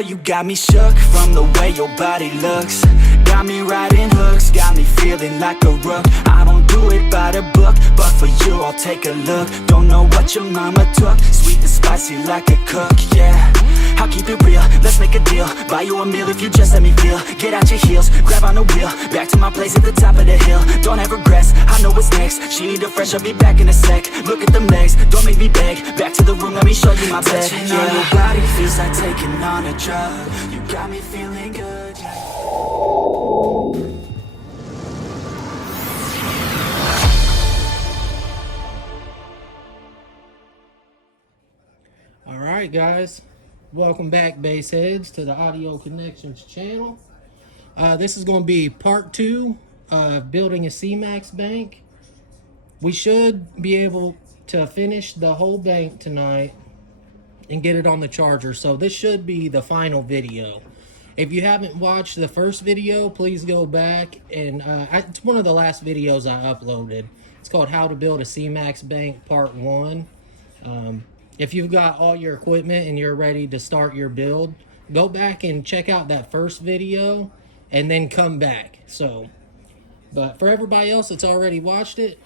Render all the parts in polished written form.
Girl, you got me shook from the way your body looks. Got me riding hooks, got me feeling like a rook. I don't do it by the book, but for you I'll take a look. Don't know what your mama took, sweet and spicy like a cook, yeah. I'll keep it real, let's make a deal. Buy you a meal if you just let me feel. Get out your heels, grab on the wheel. Back to my place at the top of the hill. Don't have regrets, I know what's next. She need a fresh, I'll be back in a sec. Look at them legs, don't make me beg. Back to the room, let me show you my bed. Touching on your body feels like taking on a drug. You got me feeling good, yeah. Alright guys, welcome back Bassheads to the Audio Connections channel. This is going to be part 2 of building a cmax bank. We should be able to finish the whole bank tonight and get it on the charger, so this should be the final video. If you haven't watched the first video, please go back and it's one of the last videos I uploaded. It's called How to Build a cmax Bank Part 1. If you've got all your equipment and you're ready to start your build, go back and check out that first video and then come back. But for everybody else that's already watched it,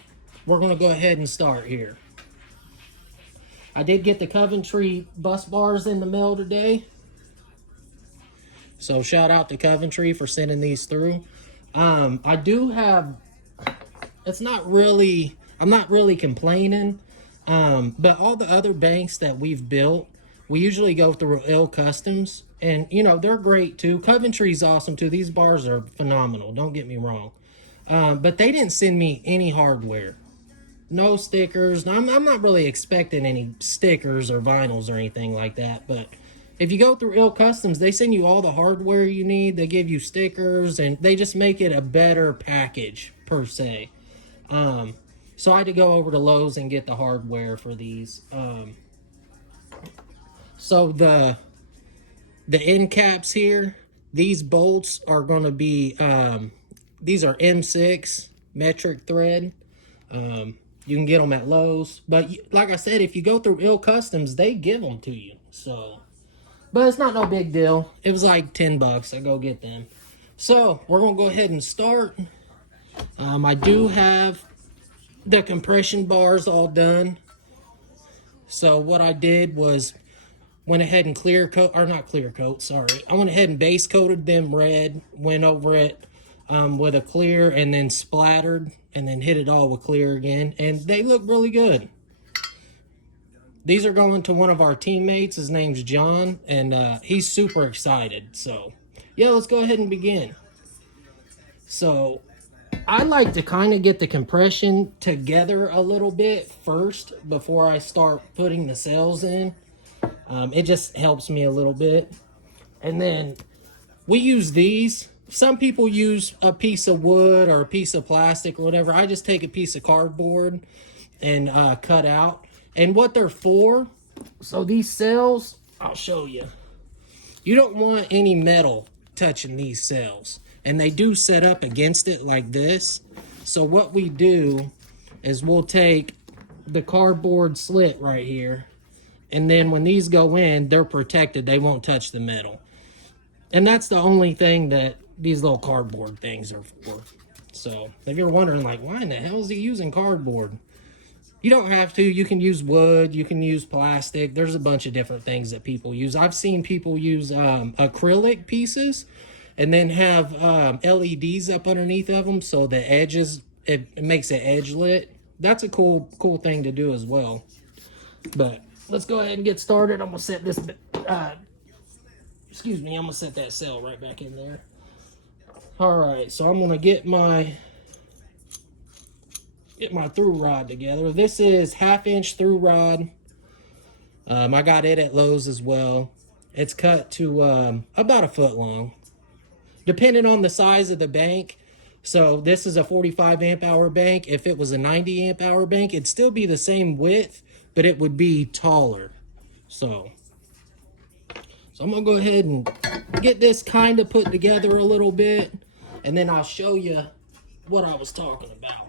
we're going to go ahead and start here. I did get the Coventry bus bars in the mail today. So shout out to Coventry for sending these through. I do have, I'm not really complaining. But all the other banks that we've built, we usually go through L Customs, and you know, they're great too. Coventry's awesome too. These bars are phenomenal, don't get me wrong. But they didn't send me any hardware, no stickers. I'm not really expecting any stickers or vinyls or anything like that, but if you go through L Customs, they send you all the hardware you need. They give you stickers, and they just make it a better package per se. So I had to go over to Lowe's and get the hardware for these. So the end caps here, these bolts are going to be, these are M6 metric thread. You can get them at Lowe's. But like I said, if you go through L Customs, they give them to you. So, but it's not no big deal. It was like $10. I go get them. So we're going to go ahead and start. I do have the compression bars all done. So what I did was went ahead and I went ahead and base coated them red, went over it with a clear, and then splattered, and then hit it all with clear again, and they look really good. These are going to one of our teammates. His name's John, and he's super excited. So yeah, let's go ahead and begin. So I like to kind of get the compression together a little bit first before I start putting the cells in. It just helps me a little bit. And then we use these. Some people use a piece of wood or a piece of plastic or whatever. I just take a piece of cardboard and cut out. And what they're for, so these cells, I'll show you. You don't want any metal touching these cells. And they do set up against it like this. So what we do is we'll take the cardboard slit right here, and then when these go in, they're protected. They won't touch the metal. And that's the only thing that these little cardboard things are for. So if you're wondering, like, why in the hell is he using cardboard? You don't have to. You can use wood. You can use plastic. There's a bunch of different things that people use. I've seen people use acrylic pieces and then have LEDs up underneath of them, so the edges, it makes it edge lit. That's a cool thing to do as well. But let's go ahead and get started. I'm gonna set this, I'm gonna set that cell right back in there. All right, so I'm gonna get my through rod together. This is 1/2 inch through rod. I got it at Lowe's as well. It's cut to about 1 foot long, depending on the size of the bank. So this is a 45 amp hour bank. If it was a 90 amp hour bank, it'd still be the same width, but it would be taller. So I'm gonna go ahead and get this kind of put together a little bit, and then I'll show you what I was talking about.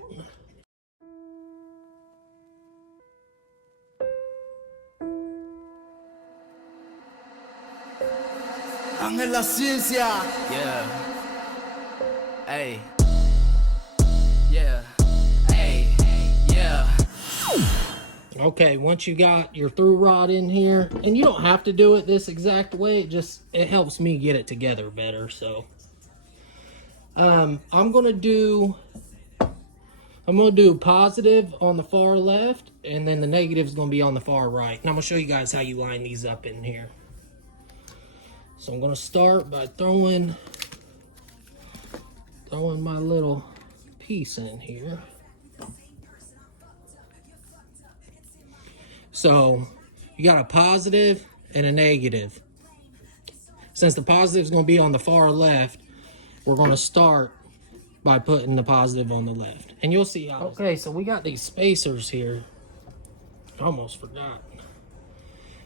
Ángel la ciencia. Yeah. Hey. Yeah. Hey. Yeah. Okay, once you got your through rod in here, and you don't have to do it this exact way, it helps me get it together better. So I'm gonna do positive on the far left, and then the negative is gonna be on the far right. And I'm gonna show you guys how you line these up in here. So I'm gonna start by throwing my little piece in here. So you got a positive and a negative. Since the positive is going to be on the far left, we're going to start by putting the positive on the left. And you'll see how. Okay, so we got these spacers here. I almost forgot.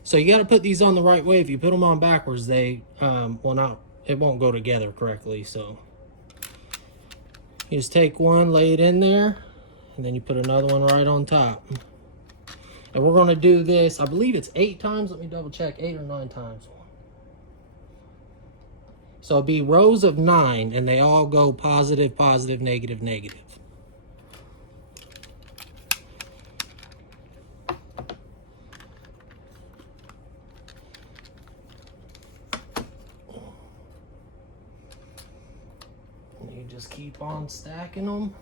So you got to put these on the right way. If you put them on backwards, it won't go together correctly. So you just take one, lay it in there, and then you put another one right on top. And we're going to do this, I believe it's 8 times. Let me double check, 8 or 9 times. So it'll be rows of 9, and they all go positive, positive, negative, negative. And you just keep on stacking them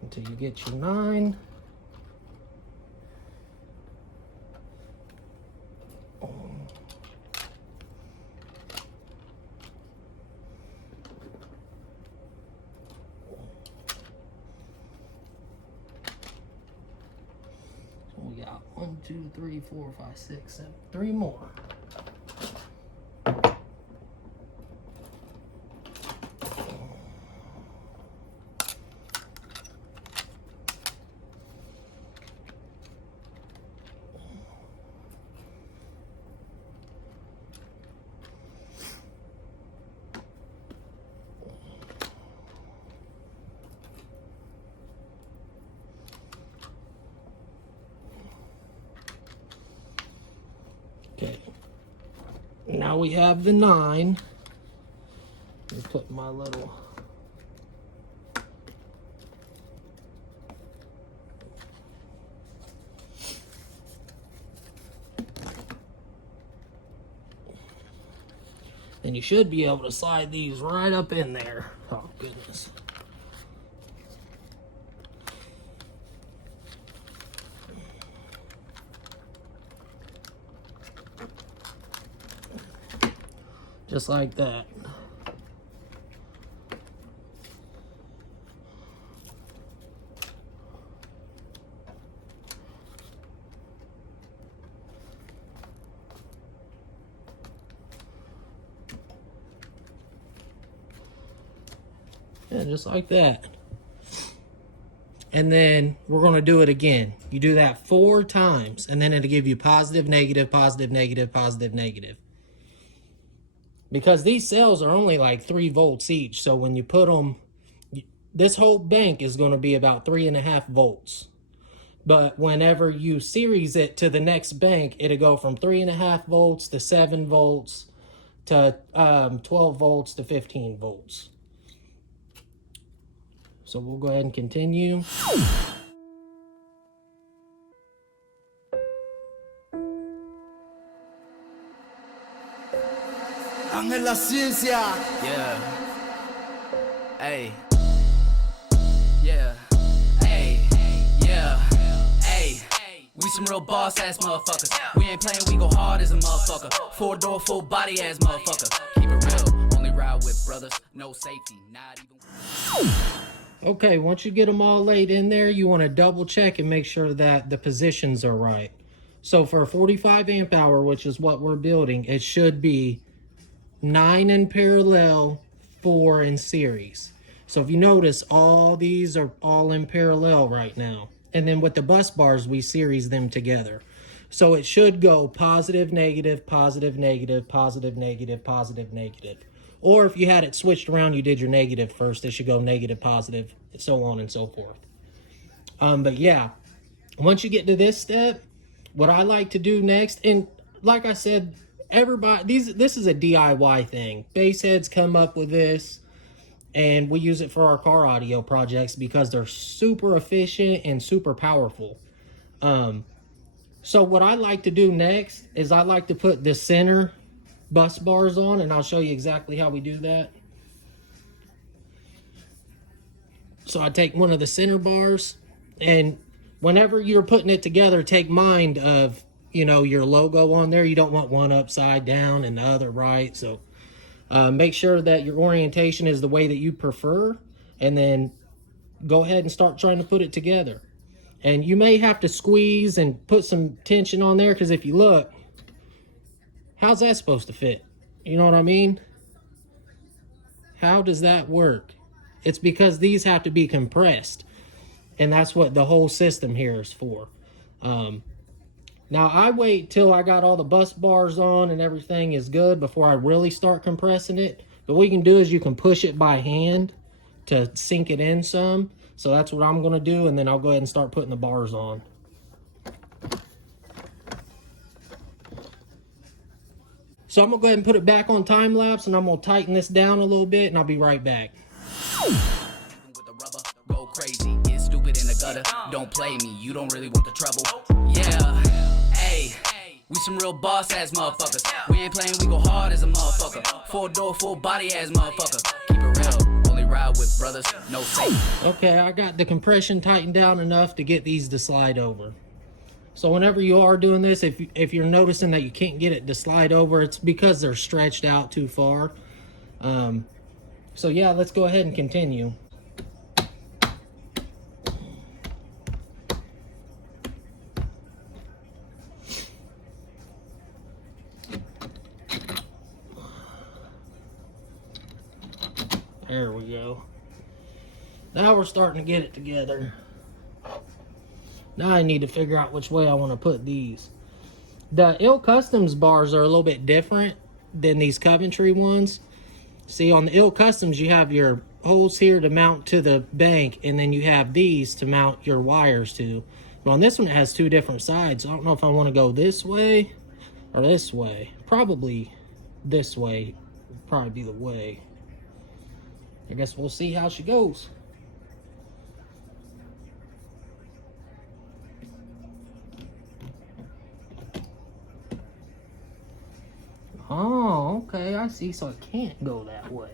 until you get your 9. We got 1, 2, 3, 4, 5, 6, 7, 3 more. Okay, now we have the 9. Let me put my little and you should be able to slide these right up in there. Oh goodness. Just like that. Yeah, just like that. And then we're going to do it again. You do that 4 times, and then it'll give you positive, negative, positive, negative, positive, negative. Because these cells are only like 3 volts each, so when you put them, this whole bank is going to be about 3.5 volts. But whenever you series it to the next bank, it'll go from 3.5 volts to 7 volts to 12 volts to 15 volts. So we'll go ahead and continue. Ángel la ciencia. Yeah. Hey. Yeah. Hey. Yeah. Hey. We some real boss ass motherfuckers. We ain't playing, we go hard as a motherfucker. 4-door, full body ass motherfucker. Keep it real, only ride with brothers. No safety, not even. Okay, once you get them all laid in there, you want to double check and make sure that the positions are right. So for a 45 amp hour, which is what we're building, it should be 9 in parallel, 4 in series. So if you notice, all these are all in parallel right now. And then with the bus bars, we series them together. So it should go positive, negative, positive, negative, positive, negative, positive, negative. Or if you had it switched around, you did your negative first, it should go negative, positive, so on and so forth. But yeah, once you get to this step, what I like to do next, and like I said, everybody, this is a DIY thing. Bassheads come up with this, and we use it for our car audio projects because they're super efficient and super powerful. So what I like to do next is I like to put the center bus bars on, and I'll show you exactly how we do that. So I take one of the center bars, and whenever you're putting it together, take mind of, you know, your logo on there. You don't want one upside down and the other right. So make sure that your orientation is the way that you prefer, and then go ahead and start trying to put it together. And you may have to squeeze and put some tension on there, because if you look, how's that supposed to fit? You know what I mean? How does that work? It's because these have to be compressed, and that's what the whole system here is for. Now I wait till I got all the bus bars on and everything is good before I really start compressing it. But what you can do is you can push it by hand to sink it in some. So that's what I'm gonna do, and then I'll go ahead and start putting the bars on. So I'm gonna go ahead and put it back on time lapse, and I'm gonna tighten this down a little bit, and I'll be right back. With the rubber, go crazy, get stupid in the gutter. Don't play me, you don't really want the trouble. Yeah, hey, we some real boss ass motherfuckers. We ain't playing, we go hard as a motherfucker. 4-door, full body ass motherfucker. Keep it real, only ride with brothers, no fake. Okay, I got the compression tightened down enough to get these to slide over. So whenever you are doing this, if you're noticing that you can't get it to slide over, it's because they're stretched out too far. So yeah, let's go ahead and continue. There we go. Now we're starting to get it together. Now I need to figure out which way I want to put these. The Il Customs bars are a little bit different than these Coventry ones. See, on the Il Customs, you have your holes here to mount to the bank, and then you have these to mount your wires to. But on this one, it has two different sides. I don't know if I want to go this way or this way. Probably this way would probably be the way. I guess we'll see how she goes. Oh, okay, I see. So it can't go that way.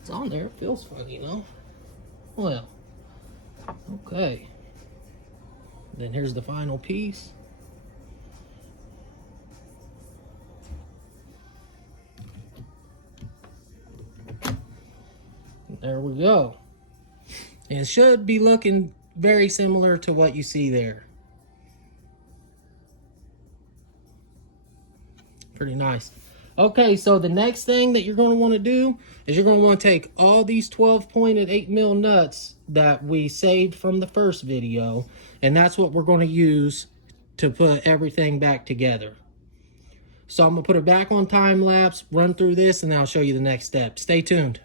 It's on there. It feels funny, though. Well, okay. Then here's the final piece. There we go. And it should be looking very similar to what you see there. Pretty nice. Okay, so the next thing that you're going to want to do is you're going to want to take all these 12-pointed 8mm nuts that we saved from the first video, and that's what we're going to use to put everything back together. So I'm going to put it back on time lapse, run through this, and then I'll show you the next step. Stay tuned.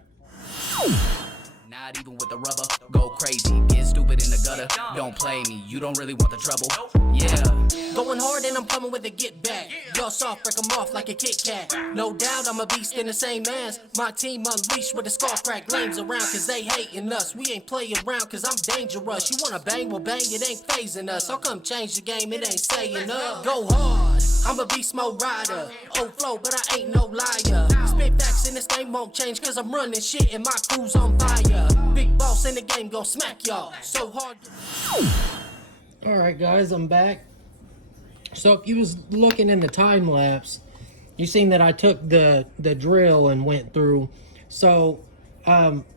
Not even with the rubber, go crazy, get stupid in the gutter. Don't play me, you don't really want the trouble. Yeah, going hard and I'm coming with a get back. Y'all soft, break them off like a Kit Kat. No doubt I'm a beast in the same ass. My team unleashed with the skull crack lanes around, cause they hating us. We ain't playing around cause I'm dangerous. You wanna bang, well bang, it ain't phasing us. How come change the game, it ain't saying up. Go hard, I'm a beast mode rider. Old flow, but I ain't no liar. Spit facts in this game won't change cause I'm running shit and my crew's on fire. Big boss in the game gon' smack y'all so hard. Alright guys, I'm back. So if you was looking in the time lapse, you seen that I took the drill and went through. So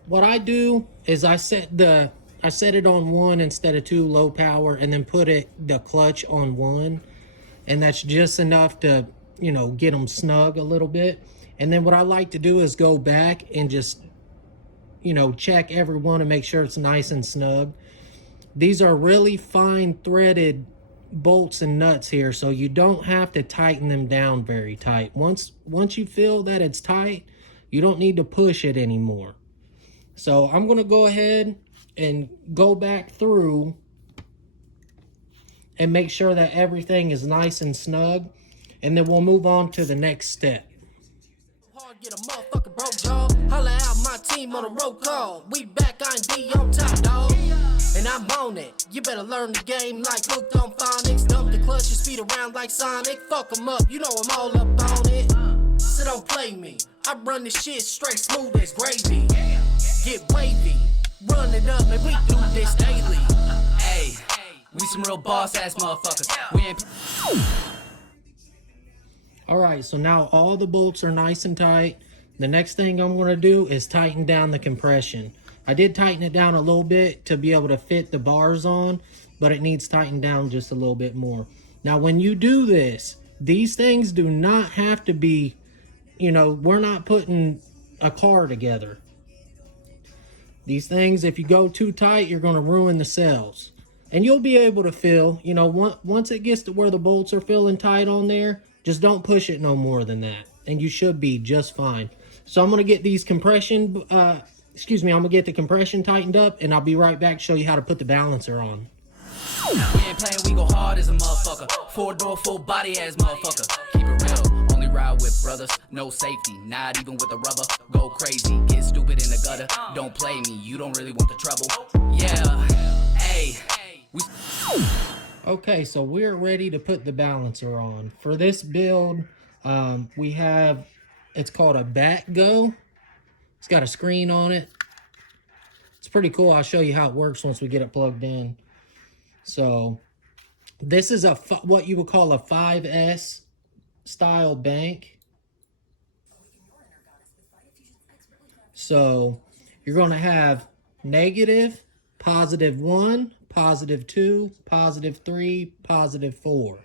what I do is I set it on 1 instead of 2 low power, and then put the clutch on 1, and that's just enough to, you know, get them snug a little bit. And then what I like to do is go back and just, you know, check every one and make sure it's nice and snug. These are really fine threaded bolts and nuts here, so you don't have to tighten them down very tight. Once you feel that it's tight, you don't need to push it anymore. So I'm going to go ahead and go back through and make sure that everything is nice and snug, and then we'll move on to the next step. Hard, get a motherfucking broke dog. Holla out my team on a roll call. We back, I'm D on top, dog. And I'm on it. You better learn the game like hooked on phonics. Dump the clutch and speed around like Sonic. Fuck 'em up, you know I'm all up on it. So don't play me. I run this shit straight smooth as gravy. Get wavy. Run it up, man, we do this daily. Hey, we some real boss ass motherfuckers. We ain't. Alright, so now all the bolts are nice and tight. The next thing I'm going to do is tighten down the compression. I did tighten it down a little bit to be able to fit the bars on, but it needs tightened down just a little bit more. Now when you do this, these things do not have to be, you know, we're not putting a car together. These things, if you go too tight, you're going to ruin the cells. And you'll be able to feel, you know, once it gets to where the bolts are feeling tight on there, just don't push it no more than that, and you should be just fine. So I'm going to get these compression, I'm going to get the compression tightened up, and I'll be right back to show you how to put the balancer on. We ain't playing, we go hard as a motherfucker. 4-door, full body ass motherfucker. Keep it real, only ride with brothers. No safety, not even with the rubber. Go crazy, get stupid in the gutter. Don't play me, you don't really want the trouble. Yeah, hey, we... Okay, so we're ready to put the balancer on. For this build, we have, it's called a Bat Go. It's got a screen on it. It's pretty cool. I'll show you how it works once we get it plugged in. So this is what you would call a 5S style bank. So you're going to have negative, +1, +2, +3, +4.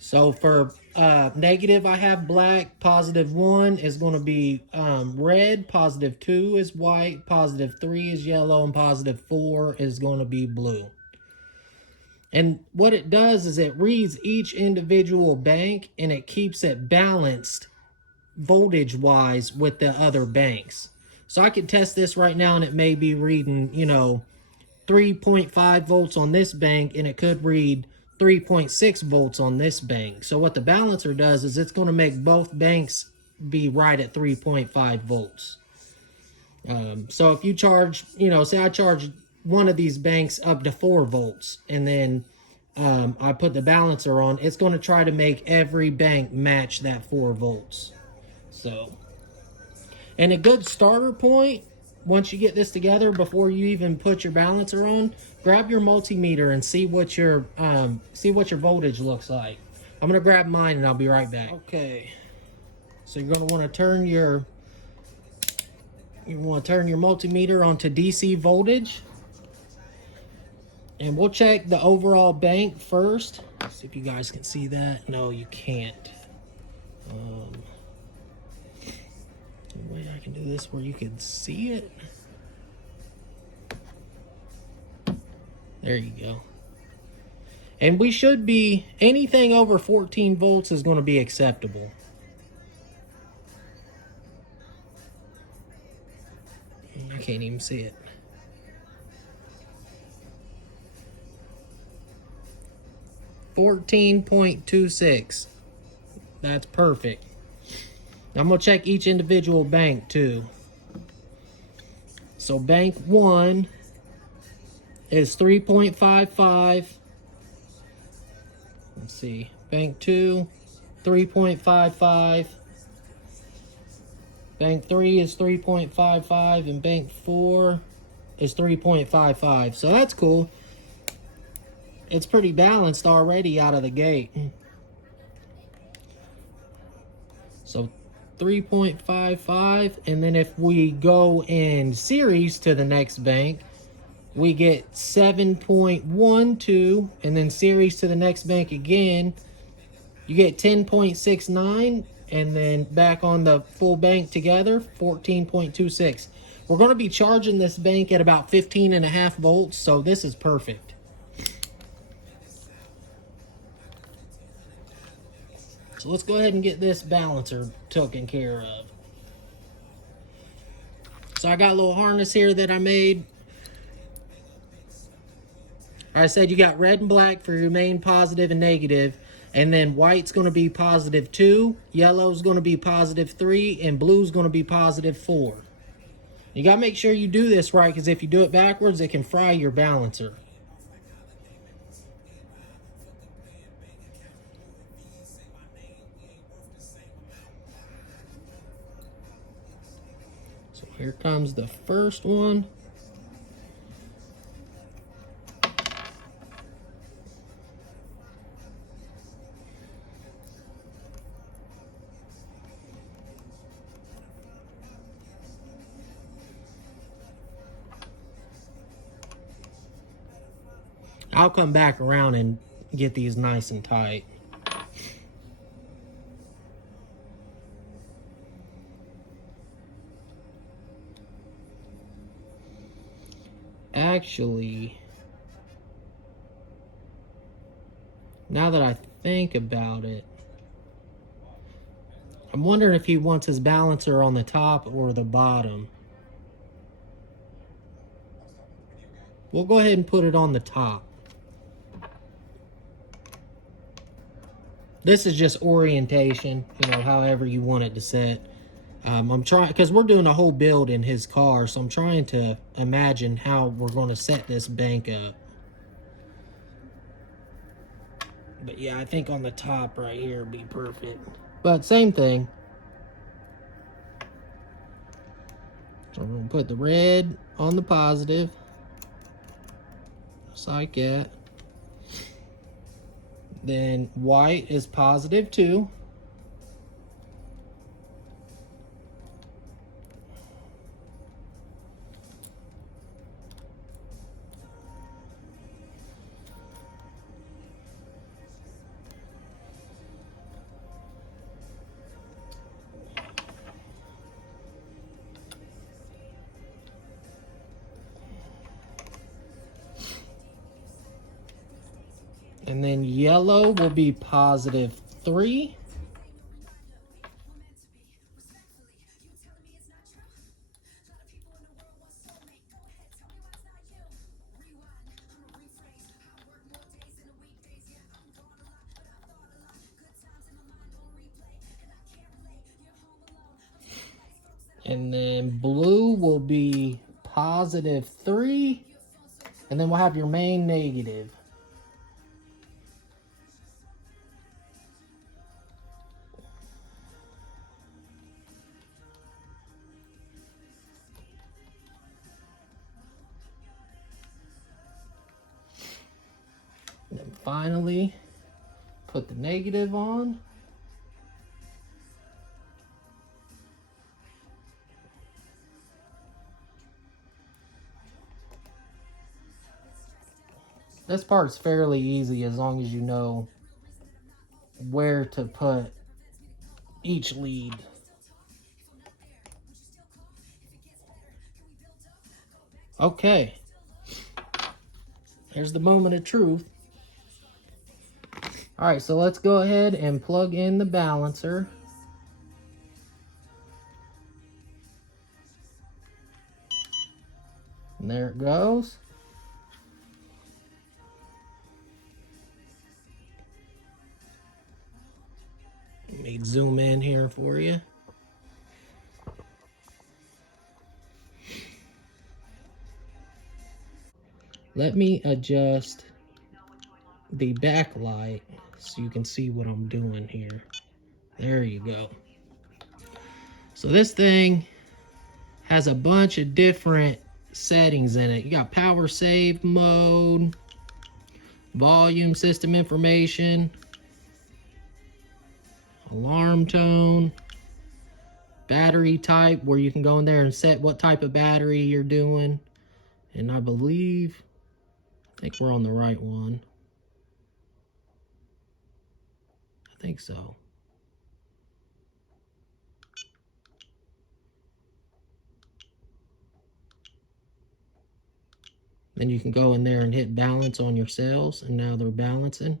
So for negative, I have black. +1 is going to be red. +2 is white. +3 is yellow. And +4 is going to be blue. And what it does is it reads each individual bank and it keeps it balanced voltage-wise with the other banks. So I could test this right now and it may be reading, you know, 3.5 volts on this bank, and it could read 3.6 volts on this bank. So what the balancer does is it's going to make both banks be right at 3.5 volts. So if you charge, you know, say I charge one of these banks up to 4 volts, and then I put the balancer on, it's going to try to make every bank match that 4 volts. So, and a good starter point, once you get this together, before you even put your balancer on, grab your multimeter and see what your voltage looks like. I'm gonna grab mine and I'll be right back. Okay, so you're gonna want to turn your multimeter onto DC voltage, and we'll check the overall bank first. See if you guys can see that. No, you can't. The way I can do this where you can see it. There you go. And we should be, anything over 14 volts is going to be acceptable. I can't even see it. $14.26. That's perfect. I'm going to check each individual bank too. So bank 1 is 3.55. Let's see. Bank 2, 3.55. Bank 3 is 3.55, and bank 4 is 3.55. So that's cool. It's pretty balanced already out of the gate. So 3.55, and then if we go in series to the next bank, we get 7.12, and then series to the next bank again, you get 10.69, and then back on the full bank together, 14.26. We're going to be charging this bank at about 15.5 volts, so this is perfect. So let's go ahead and get this balancer taken care of. So I got a little harness here that I made. I said you got red and black for your main positive and negative, and then white's going to be +2, yellow's going to be +3, and blue's going to be +4. You got to make sure you do this right, because if you do it backwards, it can fry your balancer. So here comes the first one. I'll come back around and get these nice and tight. Actually, now that I think about it, I'm wondering if he wants his balancer on the top or the bottom. We'll go ahead and put it on the top. This is just orientation, you know, however you want it to set. I'm trying, because we're doing a whole build in his car, so I'm trying to imagine how we're going to set this bank up. But yeah, I think on the top right here would be perfect. But same thing. So we're going to put the red on the positive, just like that. Then white is +2. And then yellow will be +3. And then blue will be +3. And then we'll have your main negative. And then finally, put the negative on. This part's fairly easy as long as you know where to put each lead. Okay. There's the moment of truth. All right, so let's go ahead and plug in the balancer. And there it goes. Let me zoom in here for you. Let me adjust the backlight so you can see what I'm doing here. There you go. So this thing has a bunch of different settings in it. You got power save mode, volume system information, alarm tone, battery type, where you can go in there and set what type of battery you're doing. And I think we're on the right one. I think so. Then you can go in there and hit balance on your cells, and now they're balancing.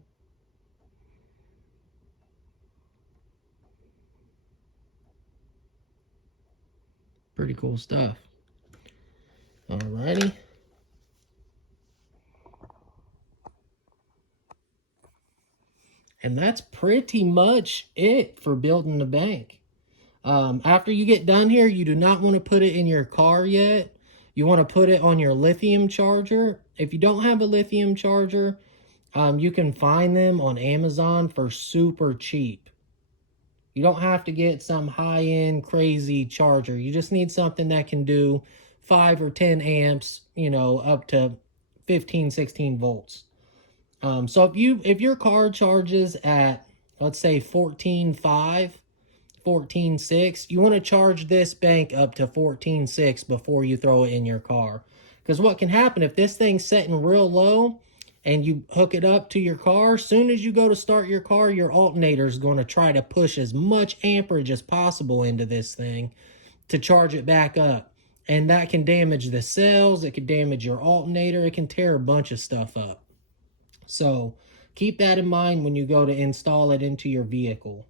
Pretty cool stuff. Alrighty. And that's pretty much it for building the bank. After you get done here, you do not want to put it in your car yet. You want to put it on your lithium charger. If you don't have a lithium charger, you can find them on Amazon for super cheap. You don't have to get some high-end crazy charger. You just need something that can do 5 or 10 amps, you know, up to 15, 16 volts. So if your car charges at, let's say 14.5, 14.6, you want to charge this bank up to 14.6 before you throw it in your car. Because what can happen if this thing's setting real low and you hook it up to your car, soon as you go to start your car, your alternator is going to try to push as much amperage as possible into this thing to charge it back up. And that can damage the cells, it can damage your alternator, it can tear a bunch of stuff up. So keep that in mind when you go to install it into your vehicle.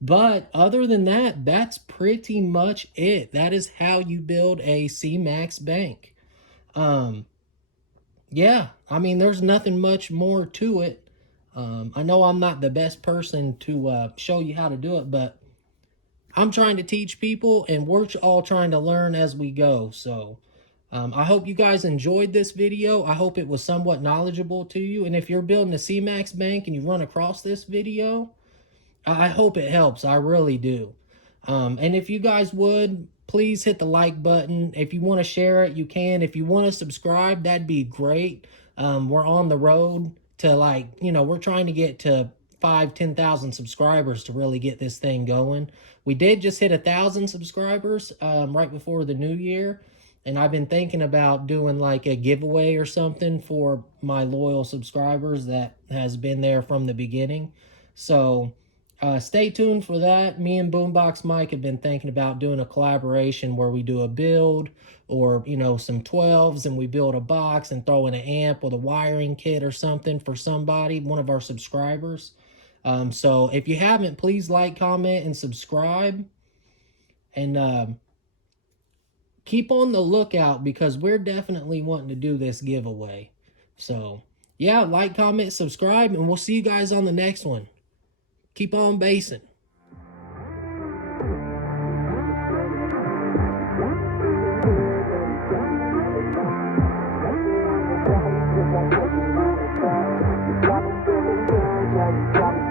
But other than that, that's pretty much it. That is how you build a cmax bank. Yeah, I mean, there's nothing much more to it. I know I'm not the best person to show you how to do it, but I'm trying to teach people, and we're all trying to learn as we go. So I hope you guys enjoyed this video. I hope it was somewhat knowledgeable to you. And if you're building a cmax bank and you run across this video, I hope it helps. I really do. And if you guys would, please hit the like button. If you want to share it, you can. If you want to subscribe, that'd be great. We're on the road to, like, you know, we're trying to get to 10,000 subscribers to really get this thing going. We did just hit 1,000 subscribers right before the new year. And I've been thinking about doing like a giveaway or something for my loyal subscribers that has been there from the beginning. So stay tuned for that. Me and Boombox Mike have been thinking about doing a collaboration where we do a build, or, you know, some 12s, and we build a box and throw in an amp with a wiring kit or something for somebody, one of our subscribers. So if you haven't, please like, comment, and subscribe. And keep on the lookout, because we're definitely wanting to do this giveaway. So yeah, like, comment, subscribe, and we'll see you guys on the next one. Keep on basing. Drop it,